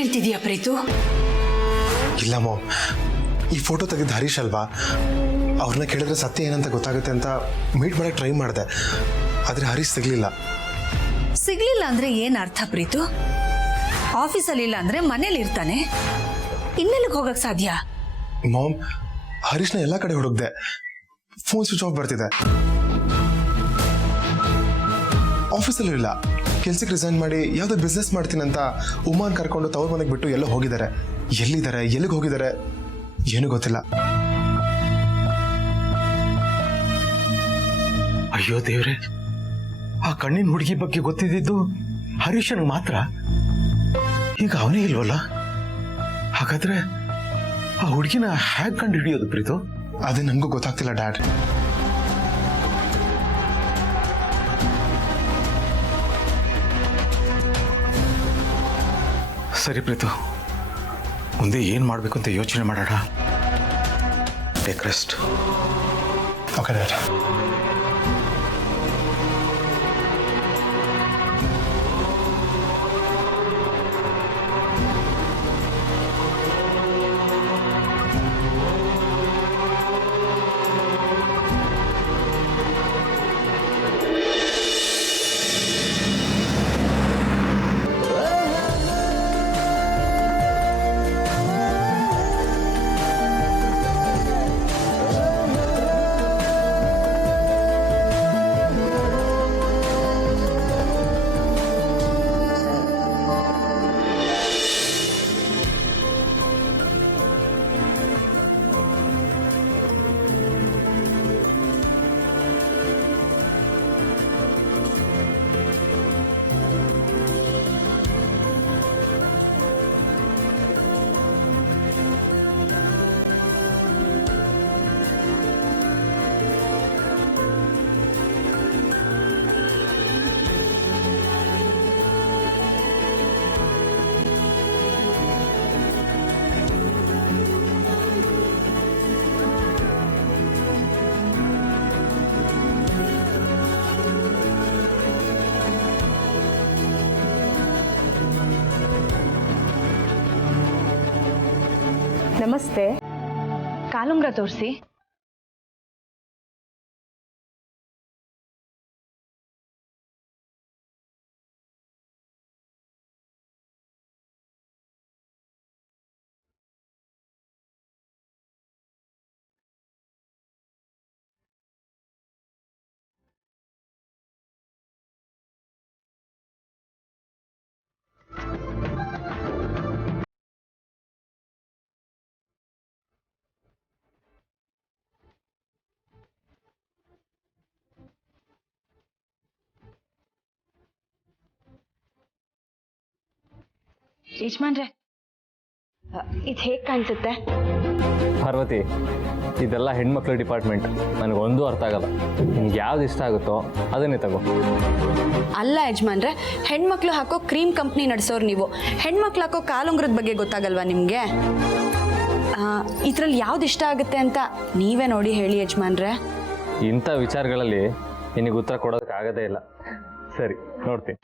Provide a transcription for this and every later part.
ಹೇಳ್ತಿದೀಯಾ ಪ್ರೀತು? ಇಲ್ಲ ಮಾಮ್, ಈ ಫೋಟೋ ತೆಗೆದು ಹರೀಶ್ ಅಲ್ವಾ? ಅವ್ರನ್ನ ಕೇಳಿದ್ರೆ ಸತ್ಯ ಏನಂತ ಗೊತ್ತಾಗುತ್ತೆ ಅಂತ ಮೀಟ್ ಮಾಡಕ್ಕೆ ಟ್ರೈ ಮಾಡಿದೆ, ಆದರೆ ಹರೀಶ್ ಸಿಗ್ಲಿಲ್ಲ. ಸಿಗ್ಲಿಲ್ಲ ಅಂದ್ರೆ ಏನ್ ಅರ್ಥ ಪ್ರೀತು? ಆಫೀಸಲ್ಲಿ ಇಲ್ಲ ಅಂದ್ರೆ ಮನೇಲಿ ಇರ್ತಾನೆ, ಇನ್ನೆಲ್ಲಿಗೆ ಹೋಗಕ್ ಸಾಧ್ಯ? ಮಾಮ್, ಹರೀಶ್ನ ಎಲ್ಲ ಕಡೆ ಹುಡುಕ್ದೆ, ಫೋನ್ ಸ್ವಿಚ್ ಆಫ್ ಬರ್ತಿದೆ. ಆಫೀಸಲ್ಲೂ ಇಲ್ಲ, ಕೆಲ್ಸಕ್ಕೆ ರಿಸೈನ್ ಮಾಡಿ ಯಾವುದೋ ಬಿಸ್ನೆಸ್ ಮಾಡ್ತೀನಂತ ಉಮಾನ್ ಕರ್ಕೊಂಡು ತವ್ರ ಮನೆಗೆ ಬಿಟ್ಟು ಎಲ್ಲೋ ಹೋಗಿದ್ದಾರೆ. ಎಲ್ಲಿದ್ದಾರೆ, ಎಲ್ಲಿಗೆ ಹೋಗಿದ್ದಾರೆ ಏನು ಗೊತ್ತಿಲ್ಲ. ಅಯ್ಯೋ ದೇವ್ರೆ, ಆ ಕಣ್ಣಿನ ಹುಡುಗಿ ಬಗ್ಗೆ ಗೊತ್ತಿದ್ದು ಹರೀಶನ್ ಮಾತ್ರ. ಈಗ ಅವನೇ ಇಲ್ವಲ್ಲ? ಹಾಗಾದ್ರೆ ಆ ಹುಡುಗಿನ ಹ್ಯಾಗ್ ಕಂಡು ಹಿಡಿಯೋದು ಪ್ರೀತು? ಅದೇ ನನಗೂ ಗೊತ್ತಾಗ್ತಿಲ್ಲ ಡ್ಯಾಡ್. ಸರಿ ಪ್ರೀತು, ಮುಂದೆ ಏನ್ ಮಾಡ್ಬೇಕು ಅಂತ ಯೋಚನೆ ಮಾಡೋಣ. Take rest. Okay dad. ನಮಸ್ತೆ. ಕಾಲುಂಗ್ರ ತೋರಿಸಿ. ಯಜಮಾನ್ರೆ, ಇದು ಹೇಗೆ ಕಾಣಿಸುತ್ತೆ? ಪಾರ್ವತಿ, ಇದೆಲ್ಲ ಹೆಣ್ಮಕ್ಳ ಡಿಪಾರ್ಟ್ಮೆಂಟ್, ನನಗೊಂದು ಅರ್ಥ ಆಗಲ್ಲ. ನಿಮ್ಗೆ ಯಾವ್ದು ಇಷ್ಟ ಆಗುತ್ತೋ ಅದನ್ನೇ ತಗೋ. ಅಲ್ಲ ಯಜಮಾನ್ರೆ, ಹೆಣ್ಮಕ್ಳು ಹಾಕೋ ಕ್ರೀಮ್ ಕಂಪ್ನಿ ನಡೆಸೋರು ನೀವು. ಹೆಣ್ಮಕ್ಳು ಹಾಕೋ ಕಾಲುಂಗ್ರದ ಬಗ್ಗೆ ಗೊತ್ತಾಗಲ್ವಾ ನಿಮಗೆ? ಇದ್ರಲ್ಲಿ ಯಾವ್ದು ಇಷ್ಟ ಆಗುತ್ತೆ ಅಂತ ನೀವೇ ನೋಡಿ ಹೇಳಿ ಯಜಮಾನ್ರೆ. ಇಂಥ ವಿಚಾರಗಳಲ್ಲಿ ನಿನಗೆ ಉತ್ತರ ಕೊಡೋದಕ್ಕಾಗದೇ ಇಲ್ಲ. ಸರಿ, ನೋಡ್ತೀನಿ.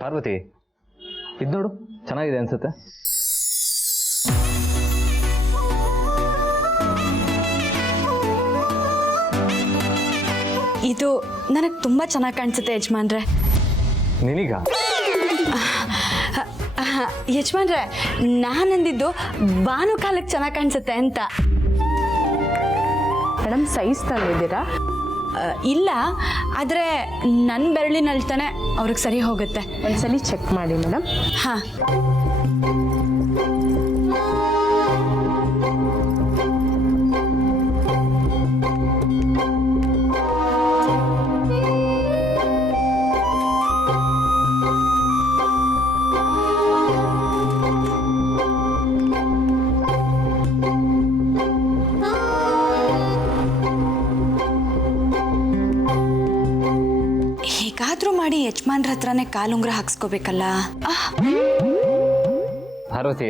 ಪಾರ್ವತಿ, ಇದು ನೋಡು, ಚೆನ್ನಾಗಿದೆ ಅನ್ಸುತ್ತೆ. ಇದು ನನಗೆ ತುಂಬ ಚೆನ್ನಾಗಿ ಕಾಣಿಸುತ್ತೆ ಯಜಮಾನ್ರೆ. ನಿನಗ? ಯಜಮಾನ್ರೆ, ನಾನಂದಿದ್ದು ಭಾನು ಕಾಲಕ್ಕೆ ಚೆನ್ನಾಗಿ ಕಾಣಿಸುತ್ತೆ ಅಂತ. ಮೇಡಮ್, ಸೈಜ್ ತಂದಿದ್ದೀರಾ? ಇಲ್ಲ, ಆದರೆ ನನ್ನ ಬೆರಳಿನಲ್ಲಿ ತಾನೆ ಅವ್ರಿಗೆ ಸರಿ ಹೋಗುತ್ತೆ. ಒಂದ್ಸಲಿ ಚೆಕ್ ಮಾಡಿ ಮೇಡಮ್. ಹಾಂ. ಹತ್ರನೇ ಕಾಲುಂಗ್ರ ಹಾಕ್ಸ್ಕೋಬೇಕಲ್ಲ. ಪಾರ್ವತಿ,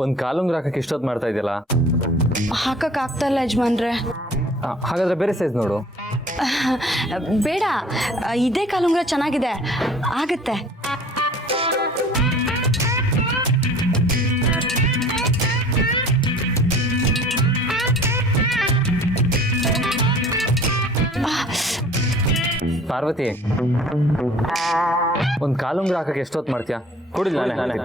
ಒಂದು ಕಾಲುಂಗ್ರ ಹಾಕಕ್ಕೆ ಇಷ್ಟೊತ್ತು ಮಾಡ್ತಾ ಇದೆಯಲ್ಲ. ಹಾಕಕ್ ಆಗ್ತಾ ಇಲ್ಲ ಯಜಮಾನ್ರೆ. ಹಾಗಾದ್ರೆ ಬೇರೆ ಸೈಜ್ ನೋಡು. ಬೇಡ, ಇದೇ ಕಾಲುಂಗ್ರ ಚೆನ್ನಾಗಿದೆ, ಆಗತ್ತೆ. ಪಾರ್ವತಿ, ಒಂದು ಕಾಲುಂಗ್ರ ಹಾಕಕ್ಕೆ ಎಷ್ಟೊತ್ತು ಮಾಡ್ತೀಯಾ? ಕೊಡಿಲ್ಲ ನಾನೇ.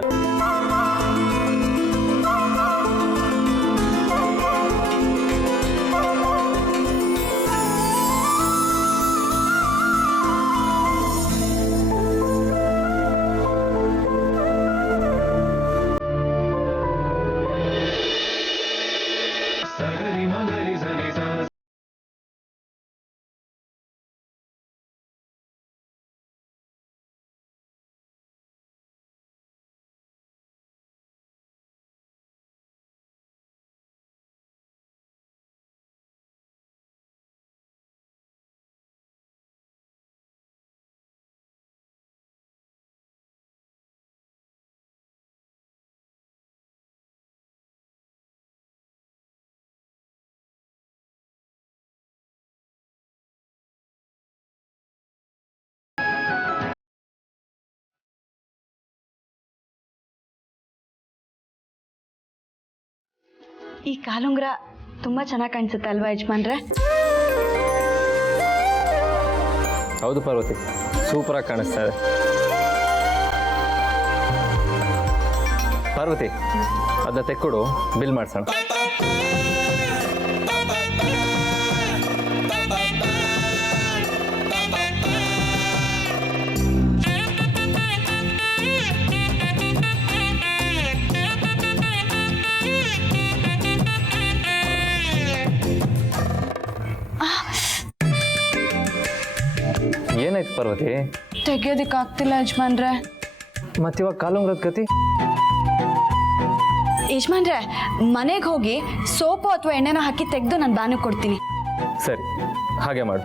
ಈ ಕಾಲುಂಗ್ರ ತುಂಬಾ ಚೆನ್ನಾಗಿ ಕಾಣಿಸುತ್ತೆ ಅಲ್ವಾ ಯಜಮಾನ್ರೆ? ಹೌದು ಪಾರ್ವತಿ, ಸೂಪರಾಗಿ ಕಾಣಿಸ್ತಾ ಇದೆ. ಪಾರ್ವತಿ, ಅದನ್ನ ತೆಕ್ಕೊಡು, ಬಿಲ್ ಮಾಡ್ಸೋಣ. ಏನಾಯ್ತು ಪಾರ್ವತಿ? ತೆಗಿಯೋದಕ್ಕೆ ಆಗ್ತಿಲ್ಲ ಯಜಮಾನ್ರೆ. ಮತ್ತಿವಾಗ ಕಾಲುಂಗ್ರದ ಗತಿ? ಯಜಮಾನ್ರೆ, ಮನೆಗೆ ಹೋಗಿ ಸೋಪು ಅಥವಾ ಎಣ್ಣೆನ ಹಾಕಿ ತೆಗೆದು ನಾನು ಬಾನು ಕೊಡ್ತೀನಿ. ಸರಿ, ಹಾಗೆ ಮಾಡು.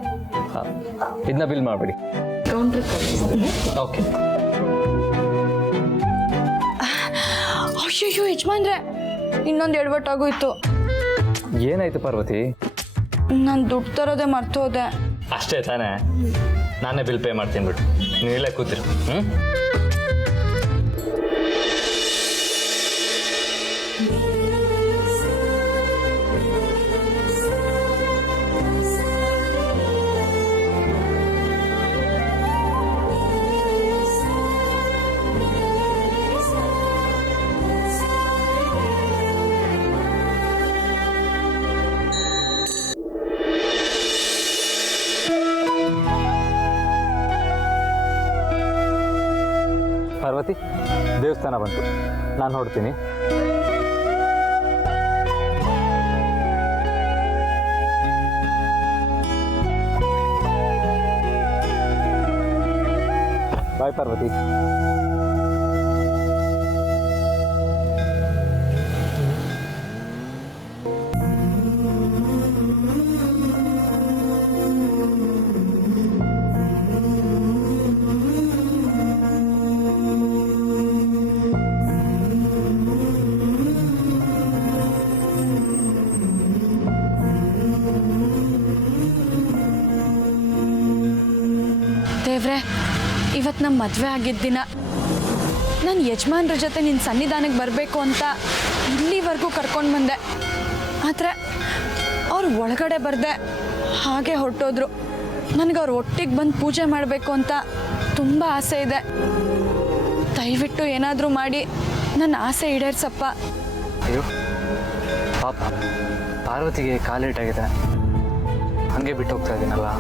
ಇದನ್ನ ಬಿಲ್ ಮಾಡಿಬಿಡಿ. ಓಕೆ. ಅಯ್ಯೋ ಯಜಮಾನ್ರೆ, ಇನ್ನೊಂದು ಎಡವಟ್ಟಾಗೋಯ್ತು. ಏನಾಯ್ತು ಪಾರ್ವತಿ? ನಾನು ದುಡ್ಡು ತರೋದೇ ಮರ್ತೋದೆ. ಅಷ್ಟೇ ತಾನೇ? ನಾನೇ ಬಿಲ್ ಪೇ ಮಾಡ್ತೀನಿ ಬಿಡು, ನೀವು ಇಲ್ಲೇ ಕೂತಿರು. ಪಾರ್ವತಿ, ದೇವಸ್ಥಾನ ಬಂತು, ನಾನು ಹೊರಡ್ತೀನಿ. ಬಾಯ್ ಪಾರ್ವತಿ. ದೇವ್ರೆ, ಇವತ್ತು ನಮ್ಮ ಮದುವೆ ಆಗಿದ್ದ ದಿನ. ನಾನು ಯಜಮಾನ್ರ ಜೊತೆ ನಿನ್ನ ಸನ್ನಿಧಾನಕ್ಕೆ ಬರಬೇಕು ಅಂತ ಇಲ್ಲಿವರೆಗೂ ಕರ್ಕೊಂಡು ಬಂದೆ. ಆದರೆ ಅವ್ರು ಒಳಗಡೆ ಬರದೆ ಹಾಗೆ ಹೊರಟೋದ್ರು. ನನಗೆ ಅವ್ರು ಒಟ್ಟಿಗೆ ಬಂದು ಪೂಜೆ ಮಾಡಬೇಕು ಅಂತ ತುಂಬ ಆಸೆ ಇದೆ. ದಯವಿಟ್ಟು ಏನಾದರೂ ಮಾಡಿ ನನ್ನ ಆಸೆ ಈಡೇರ್ಸಪ್ಪ. ಅಯ್ಯೋ ಪಾಪ, ಪಾರ್ವತಿಗೆ ಕಾಲೇಟಾಗಿದೆ, ಹಾಗೆ ಬಿಟ್ಟು ಹೋಗ್ತಾ ಇದ್ದೀನಲ್ಲ.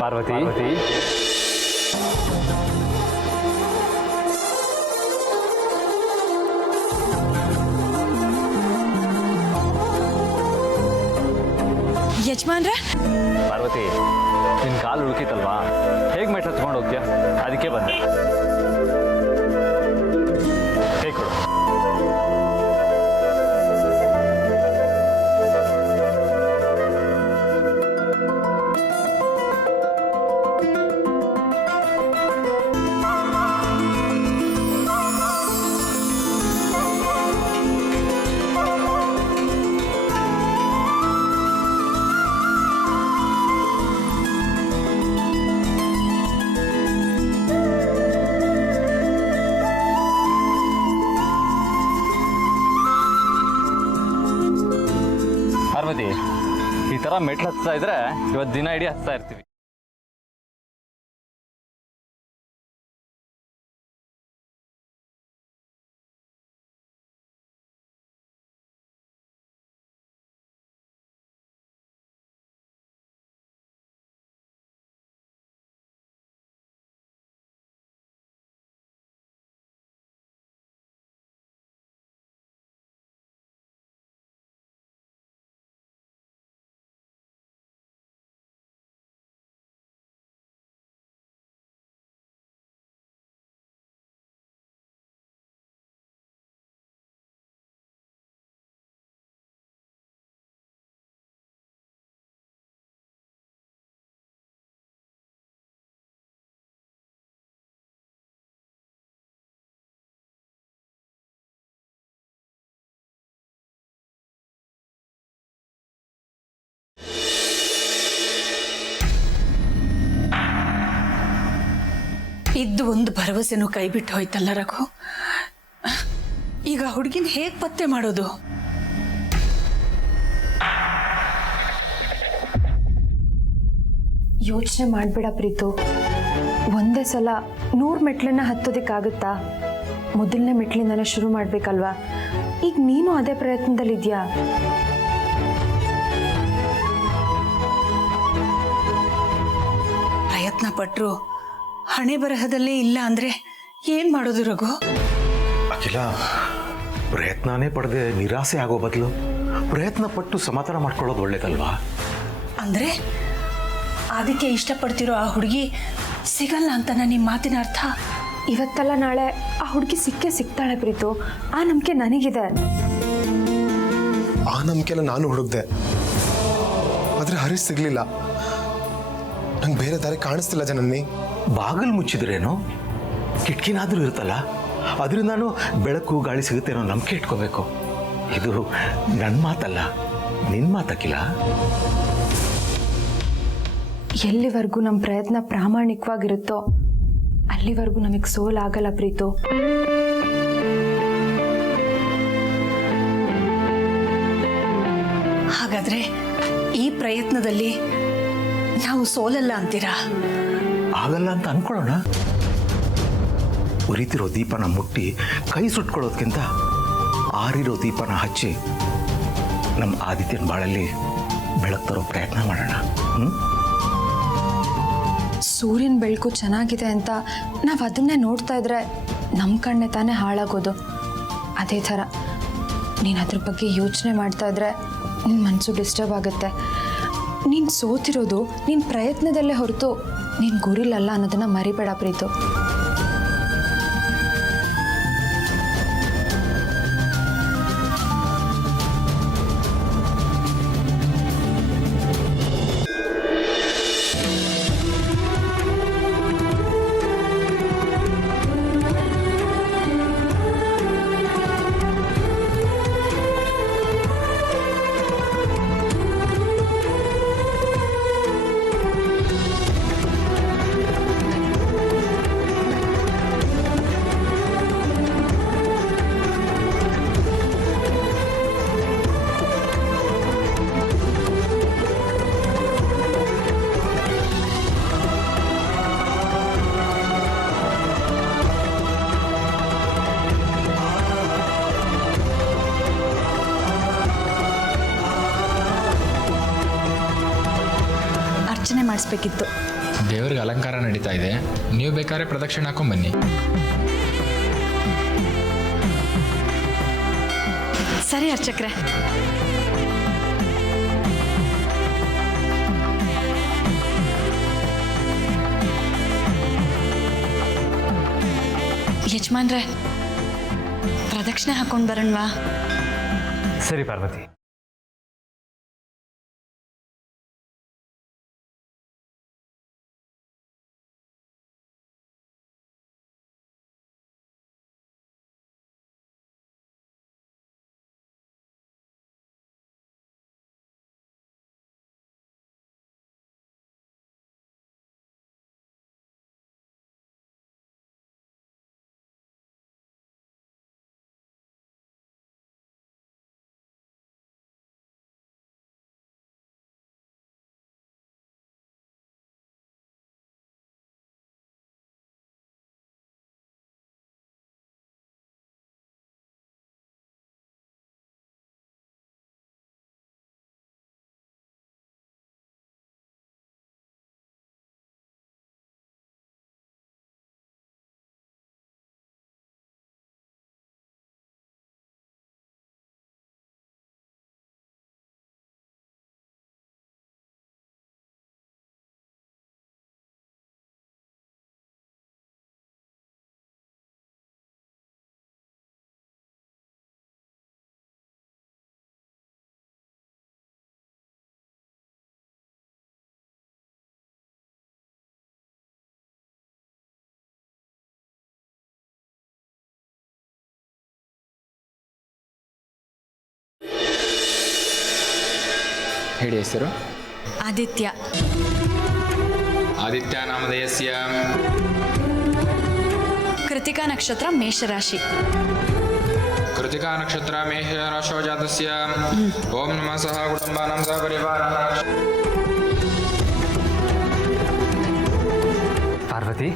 ಪಾರ್ವತಿ, ಯಜಮಾನ್ರೆ. ಪಾರ್ವತಿ ನಿನ್ನ ಕಾಲು ಉಳುಕಿತಲ್ವಾ, ಹೇಗೆ ಮೆಟ್ಲು ಹತ್ಕೊಂಡು ಹೋಗ್ತೀಯಾ? ಅದಕ್ಕೆ ಬಂದೆ. ಕೈ ಕೊಡು. ಪಾರ್ವತಿ, ಈ ಥರ ಮೆಟ್ಲು ಹತ್ತಾ ಇದ್ರೆ ಇವತ್ತು ದಿನ ಇಡೀ ಹತ್ತಾ ಇರ್ತೀವಿ. ಇದ್ದು ಒಂದು ಭರವಸೆನೂ ಕೈ ಬಿಟ್ಟು ಹೋಯ್ತಲ್ಲ ರಘು. ಈಗ ಹುಡುಗಿನ ಹೇಗೆ ಪತ್ತೆ ಮಾಡೋದು? ಯೋಚನೆ ಮಾಡಬೇಡ ಪ್ರೀತು. ಒಂದೇ ಸಲ 100 ಮೆಟ್ಲನ್ನ ಹತ್ತೋದಕ್ಕಾಗುತ್ತಾ? ಮೊದಲನೇ ಮೆಟ್ಲಿಂದನೇ ಶುರು ಮಾಡಬೇಕಲ್ವಾ? ಈಗ ನೀನು ಅದೇ ಪ್ರಯತ್ನದಲ್ಲಿದ್ಯಾ? ಪ್ರಯತ್ನ ಪಟ್ರು ಹಣೆ ಬರಹದಲ್ಲೇ ಇಲ್ಲ ಅಂದ್ರೆ ಏನ್ ಮಾಡೋದು ರಘು? ಅಖಿಲ, ಪ್ರಯತ್ನನೇ ಪಡೆದೆ ನಿರಾಸೆ ಆಗೋ ಬದಲು ಪ್ರಯತ್ನ ಪಟ್ಟು ಸಮಾಧಾನ ಮಾಡ್ಕೊಳ್ಳೋದು ಒಳ್ಳೇದಲ್ವಾ? ಅಂದ್ರೆ ಅದಕ್ಕೆ ಇಷ್ಟಪಡ್ತಿರೋ ಆ ಹುಡುಗಿ ಸಿಗಲ್ಲ ಅಂತ ನಿಮ್ಮ ಮಾತಿನ ಅರ್ಥ? ಇವತ್ತಲ್ಲ ನಾಳೆ ಆ ಹುಡುಗಿ ಸಿಗ್ತಾಳೆ ಪ್ರೀತು. ಆ ನಂಬಿಕೆ ನನಗಿದೆ. ಆ ನಂಬಿಕೆಲ್ಲ ನಾನು ಹುಡುಕ್ದೆ, ಆದರೆ ಹರೀಶ್ ಸಿಗ್ಲಿಲ್ಲ. ನಂಗೆ ಬೇರೆ ದಾರಿ ಕಾಣಿಸ್ತಿಲ್ಲ ಜನನಿ. ಬಾಗಿಲು ಮುಚ್ಚಿದ್ರೇನು, ಕಿಟಕಿನಾದ್ರೂ ಇರುತ್ತಲ್ಲ, ಅದರಿಂದ ನಾನು ಬೆಳಕು ಗಾಳಿ ಸಿಗುತ್ತೆ ಅನ್ನೋ ನಂಬಿಕೆ ಇಟ್ಕೋಬೇಕು. ಇದು ನನ್ನ ಮಾತಲ್ಲ, ನಿನ್ನ ಮಾತಕ್ಕಿಲ್ಲ. ಎಲ್ಲಿವರೆಗೂ ನಮ್ಮ ಪ್ರಯತ್ನ ಪ್ರಾಮಾಣಿಕವಾಗಿರುತ್ತೋ ಅಲ್ಲಿವರೆಗೂ ನಮಗೆ ಸೋಲಾಗಲ್ಲ ಪ್ರೀತು. ಹಾಗಾದ್ರೆ ಈ ಪ್ರಯತ್ನದಲ್ಲಿ ನಾವು ಸೋಲಲ್ಲ ಅಂತೀರಾ? ಆಗಲ್ಲ ಅಂತ ಅನ್ಕೊಳ್ಳೋಣ. ಉರಿತಿರೋ ದೀಪನ ಮುಟ್ಟಿ ಕೈ ಸುಟ್ಕೊಳ್ಳೋದ್ಕಿಂತ ಆರಿರೋ ದೀಪನ ಹಚ್ಚಿ ನಮ್ಮ ಆದಿತ್ಯನ ಬಾಳಲ್ಲಿ ಬೆಳಕು ತರೋ ಪ್ರಯತ್ನ ಮಾಡೋಣ. ಸೂರ್ಯನ ಬೆಳಕು ಚೆನ್ನಾಗಿದೆ ಅಂತ ನಾವು ಅದನ್ನೇ ನೋಡ್ತಾ ಇದ್ರೆ ನಮ್ಮ ಕಣ್ಣೆ ತಾನೇ ಹಾಳಾಗೋದು. ಅದೇ ಥರ ನೀನು ಅದ್ರ ಬಗ್ಗೆ ಯೋಚನೆ ಮಾಡ್ತಾ ಇದ್ರೆ ನಿನ್ನ ಮನಸ್ಸು ಡಿಸ್ಟರ್ಬ್ ಆಗುತ್ತೆ. ನೀನು ಸೋತಿರೋದು ನಿನ್ನ ಪ್ರಯತ್ನದಲ್ಲೇ ಹೊರತು ನೀನು ಗುರಿಲಲ್ಲ ಅನ್ನೋದನ್ನು ಮರಿಬೇಡ ಪ್ರೀತು. ಅರ್ಚನೆ ಮಾಡಿಸ್ಬೇಕಿತ್ತು. ದೇವ್ರಿಗೆ ಅಲಂಕಾರ ನಡೀತಾ ಇದೆ, ನೀವು ಬೇಕಾದ್ರೆ ಪ್ರದಕ್ಷಿಣೆ ಹಾಕೊಂಡ್ಬನ್ನಿ. ಸರಿ ಅರ್ಚಕ್ರೆ. ಯಜಮಾನ್ರೆ, ಪ್ರದಕ್ಷಿಣೆ ಹಾಕೊಂಡು ಬರೋಣವಾ? ಸರಿ ಪಾರ್ವತಿ. ಹೇಳಿ ಹೆಸರು. ಆದಿತ್ಯ. ಆದಿತ್ಯ ನಾಮಧೇಯಸ್ಯ. ಕೃತಿಕಾ ನಕ್ಷತ್ರ ಮೇಷರಾಶಿ. ಕೃತಿಕಾ ನಕ್ಷತ್ರ ಮೇಷರಾಶೋ ಜಾತಸ್ಯ. ಓಂ ನಮಃ ಸಹ ಕುಟುಂಬಾನಾಂ ಸಹ ಪರಿವಾರಾಣಾಂ. ಪಾರ್ವತಿ,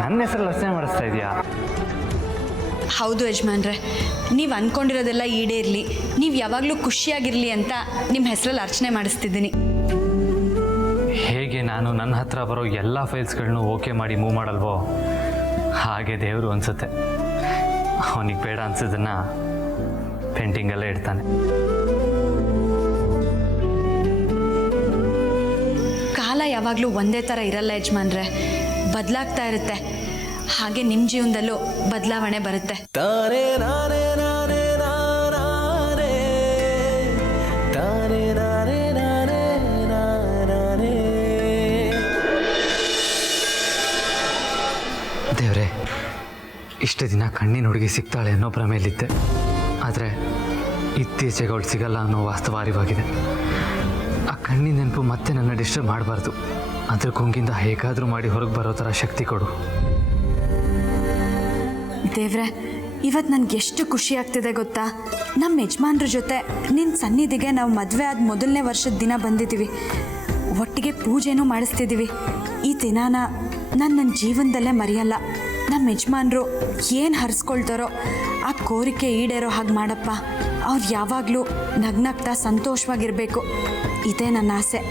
ನನ್ನ ಹೆಸರಲ್ಲಿ ರಚನೆ ಮಾಡಿಸ್ತಾ ಇದೆಯಾ? ಹೌದು ಯಜಮಾನ್ರೆ, ನೀವು ಅಂದ್ಕೊಂಡಿರೋದೆಲ್ಲ ಈಡೇರಲಿ, ನೀವು ಯಾವಾಗಲೂ ಖುಷಿಯಾಗಿರಲಿ ಅಂತ ನಿಮ್ಮ ಹೆಸರಲ್ಲಿ ಅರ್ಚನೆ ಮಾಡಿಸ್ತಿದ್ದೀನಿ. ಹೇಗೆ ನಾನು ನನ್ನ ಹತ್ರ ಬರೋ ಎಲ್ಲ ಫೈಲ್ಸ್ಗಳನ್ನೂ ಓಕೆ ಮಾಡಿ ಮೂವ್ ಮಾಡಲ್ವೋ ಹಾಗೆ ದೇವರು ಅನಿಸುತ್ತೆ ಅವನಿಗೆ ಬೇಡ ಅನ್ಸೋದನ್ನು ಪೆಂಟಿಂಗಲ್ಲೇ ಇಡ್ತಾನೆ. ಕಾಲ ಯಾವಾಗಲೂ ಒಂದೇ ಥರ ಇರಲ್ಲ ಯಜಮಾನ್ರೆ, ಬದಲಾಗ್ತಾ ಇರುತ್ತೆ. ಹಾಗೆ ನಿಮ್ಮ ಜೀವನದಲ್ಲೂ ಬದಲಾವಣೆ ಬರುತ್ತೆ. ದೇವ್ರೆ, ಇಷ್ಟು ದಿನ ಕಣ್ಣಿನ ಹುಡುಗಿ ಸಿಗ್ತಾಳೆ ಅನ್ನೋ ಭ್ರಮೆಯಲ್ಲಿದ್ದೆ. ಆದರೆ ಇತ್ತೀಚೆಗೆ ಅವಳು ಸಿಗಲ್ಲ ಅನ್ನೋ ವಾಸ್ತವ ಅರಿವಾಗಿದೆ. ಆ ಕಣ್ಣಿನ ನೆನಪು ಮತ್ತೆ ನನ್ನ ಡಿಸ್ಟರ್ಬ್ ಮಾಡಬಾರ್ದು. ಅದ್ರ ಗುಂಗಿಂದ ಹೇಗಾದರೂ ಮಾಡಿ ಹೊರಗೆ ಬರೋ ಥರ ಶಕ್ತಿ ಕೊಡು ದೇವ್ರೆ. ಇವತ್ತು ನನಗೆ ಎಷ್ಟು ಖುಷಿ ಆಗ್ತಿದೆ ಗೊತ್ತಾ? ನಮ್ಮ ಯಜಮಾನ್ರ ಜೊತೆ ನಿನ್ನ ಸನ್ನಿಧಿಗೆ ನಾವು ಮದುವೆ ಆದ ಮೊದಲನೇ ವರ್ಷದ ದಿನ ಬಂದಿದ್ದೀವಿ, ಒಟ್ಟಿಗೆ ಪೂಜೆನೂ ಮಾಡಿಸ್ತಿದ್ದೀವಿ. ಈ ದಿನಾನ ನಾನು ನನ್ನ ಜೀವನದಲ್ಲೇ ಮರೆಯಲ್ಲ. ನಮ್ಮ ಯಜಮಾನ್ರು ಏನು ಹರಿಸ್ಕೊಳ್ತಾರೋ ಆ ಕೋರಿಕೆ ಈಡೇರೋ ಹಾಗೆ ಮಾಡಪ್ಪ. ಅವ್ರು ಯಾವಾಗಲೂ ನಗ್ನಗ್ತಾ ಸಂತೋಷವಾಗಿರಬೇಕು, ಇದೇ ನನ್ನ ಆಸೆ.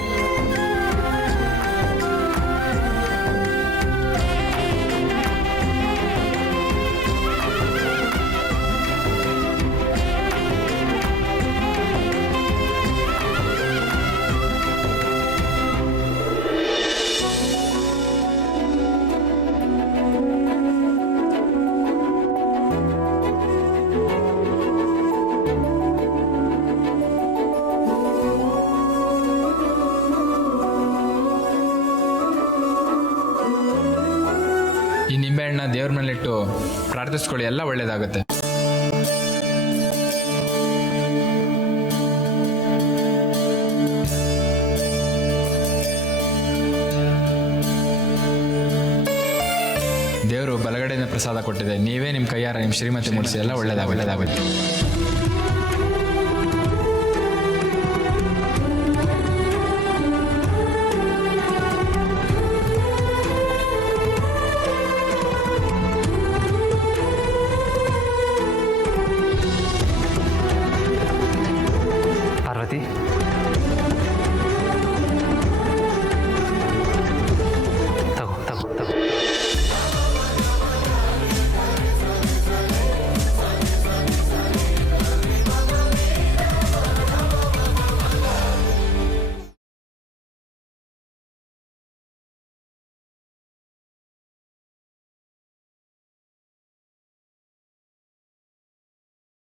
ಈ ನಿಂಬೆಹಣ್ಣ ದೇವ್ರ ಮೇಲಿಟ್ಟು ಪ್ರಾರ್ಥಿಸ್ಕೊಳ್ಳಿ, ಎಲ್ಲ ಒಳ್ಳೇದಾಗುತ್ತೆ. ದೇವರು ಬಲಗಡೆಯಿಂದ ಪ್ರಸಾದ ಕೊಟ್ಟಿದೆ, ನೀವೇ ನಿಮ್ಮ ಕೈಯಾರ ನಿಮ್ಮ ಶ್ರೀಮತಿ ಮುಡಿಸಿ, ಎಲ್ಲ ಒಳ್ಳೇದಾಗುತ್ತೆ.